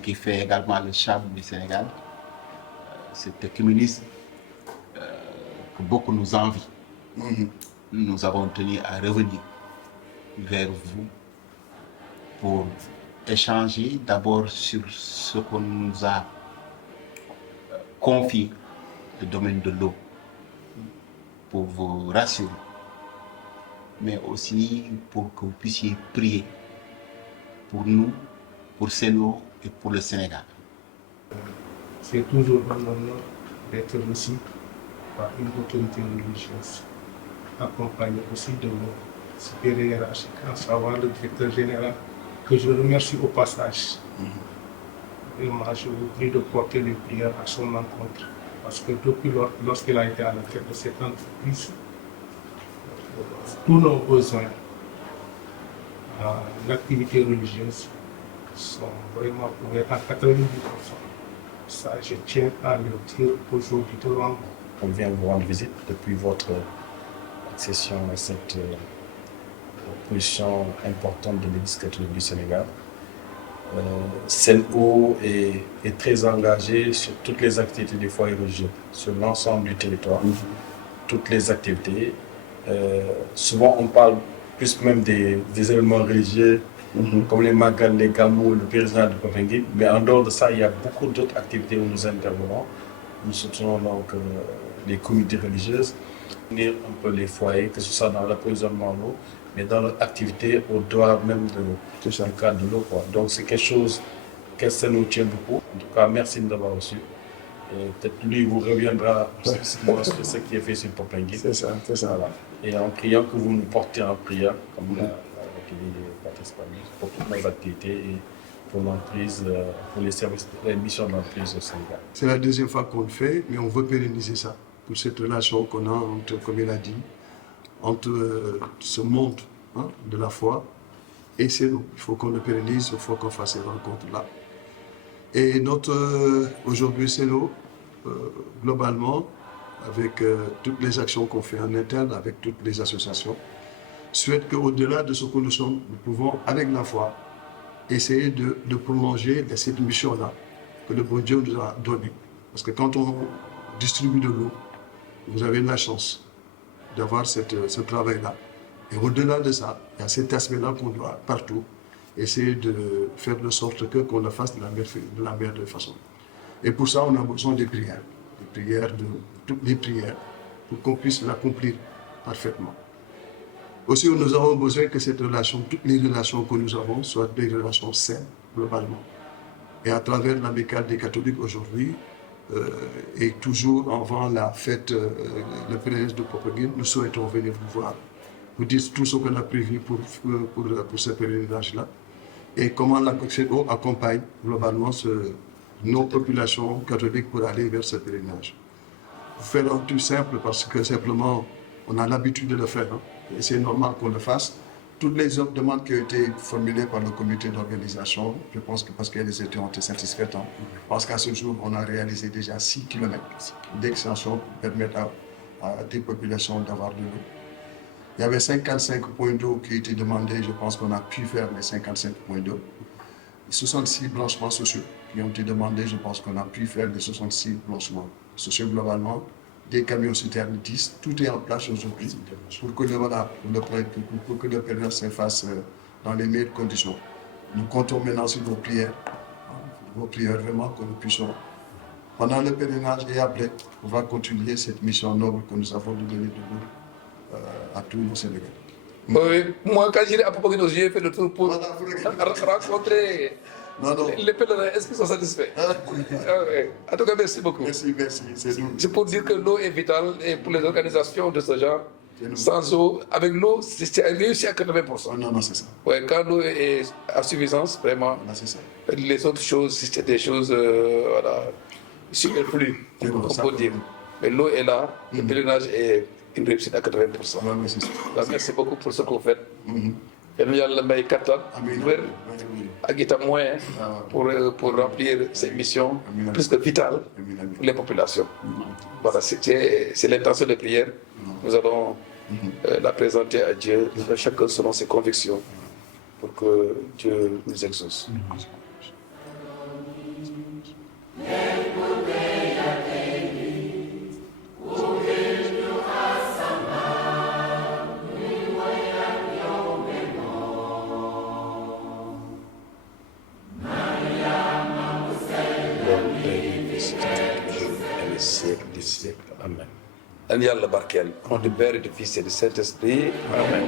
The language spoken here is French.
qui fait également le charme du Sénégal, cet écuménisme que beaucoup nous envient. Nous avons tenu à revenir vers vous pour échanger d'abord sur ce qu'on nous a confié, le domaine de l'eau, pour vous rassurer, mais aussi pour que vous puissiez prier pour nous, pour Seno et pour le Sénégal. C'est toujours un honneur d'être reçu par une autorité religieuse, accompagnée aussi de nos supérieurs hiérarchiques, à savoir le directeur général, que je remercie au passage. Vraiment, je vous prie de porter les prières à son encontre, parce que depuis lorsqu'il a été à la tête de cette entreprise, tous nos besoins l'activité religieuse sont vraiment couverts à 90%. Ça, je tiens à le dire aujourd'hui devant vous. On vient vous rendre visite depuis votre accession à cette position importante de l'Église catholique du Sénégal. Seno est très engagé sur toutes les activités des foyers religieux, sur l'ensemble du territoire, toutes les activités. Souvent, on parle plus même des événements religieux, comme les Magal, les Gamou, le pèlerinage de Popenguine. Mais en dehors de ça, il y a beaucoup d'autres activités où nous intervenons. Nous soutenons donc les communautés religieuses, unir un peu les foyers, que ce soit dans l'approvisionnement en eau, mais dans leur activité au-delà même du cadre de l'eau. Donc c'est quelque chose que ça nous tient beaucoup. En tout cas, merci de l'avoir reçu. Peut-être lui vous reviendra sur ce qui est fait sur Popenguine. C'est ça. Voilà. Et en priant que vous nous portez en prière, comme l'a dit Patrice Pami, pour toutes nos activités et pour l'emprise, pour les services, les missions d'emprise au Sénégal. C'est la deuxième fois qu'on le fait, mais on veut pérenniser ça pour cette relation qu'on a entre, comme il a dit, entre ce monde de la foi et c'est nous. Il faut qu'on le pérennise, il faut qu'on fasse ces rencontres-là. Et aujourd'hui, c'est nous, globalement, avec toutes les actions qu'on fait en interne, avec toutes les associations, souhaite qu'au-delà de ce que nous sommes, nous pouvons, avec la foi, essayer de prolonger cette mission-là que le bon Dieu nous a donnée. Parce que quand on distribue de l'eau, vous avez la chance d'avoir ce travail-là. Et au-delà de ça, il y a cet aspect-là qu'on doit partout essayer de faire de sorte qu'on le fasse de la meilleure façon. Et pour ça, on a besoin des prières, toutes les prières, pour qu'on puisse l'accomplir parfaitement. Aussi, nous avons besoin que cette relation, toutes les relations que nous avons, soient des relations saines, globalement. Et à travers l'amicale des catholiques aujourd'hui, et toujours avant la fête, le pèlerinage de Popenguine, nous souhaitons venir vous voir, vous dire tout ce qu'on a prévu pour ce pèlerinage-là, et comment la COCCEDO accompagne globalement nos populations catholiques pour aller vers ce pèlerinage. Faire un truc simple parce que simplement, on a l'habitude de le faire, et c'est normal qu'on le fasse. Toutes les autres demandes qui ont été formulées par le comité d'organisation, je pense que parce qu'elles ont été satisfaites, parce qu'à ce jour, on a réalisé déjà 6 km d'extension pour permettre à des populations d'avoir de l'eau. Il y avait 55 points d'eau qui étaient demandés, je pense qu'on a pu faire les 55 points d'eau. 66 blanchiments sociaux qui ont été demandés, je pense qu'on a pu faire les 66 blanchiments sociaux globalement. Des camions citernes 10, tout est en place aujourd'hui pour que le pèlerinage se fasse dans les meilleures conditions. Nous comptons maintenant sur vos prières vraiment que nous puissions, pendant le pèlerinage et après, on va continuer cette mission noble que nous avons donnée de nous à tous nos Sénégalais. Oui, moi, quand j'irai à Popenguine, j'ai fait le tour pour rencontrer les pèlerins. Est-ce qu'ils sont satisfaits? En tout cas, merci beaucoup. Merci. C'est pour dire que l'eau est vitale et pour les organisations de ce genre, sans eau, avec l'eau, c'est réussi à 80%. Non, c'est ça. Ouais, quand l'eau est à suffisance, vraiment, c'est ça. Les autres choses, c'est des choses superflues, on peut dire. Mais l'eau est là, le pèlerinage est une réussite à 80%. C'est ça. Merci beaucoup pour ce que vous faites. Et nous allons mettre 4 moyens pour remplir ces missions plus que vitales pour les populations. Voilà, c'est l'intention de prière. Nous allons la présenter à Dieu, chacun selon ses convictions, pour que Dieu nous exauce. siècles des siècles. Amen. yal na yàlla barkeel. Au nom du Père et du Fils et du Saint-Esprit. Amen.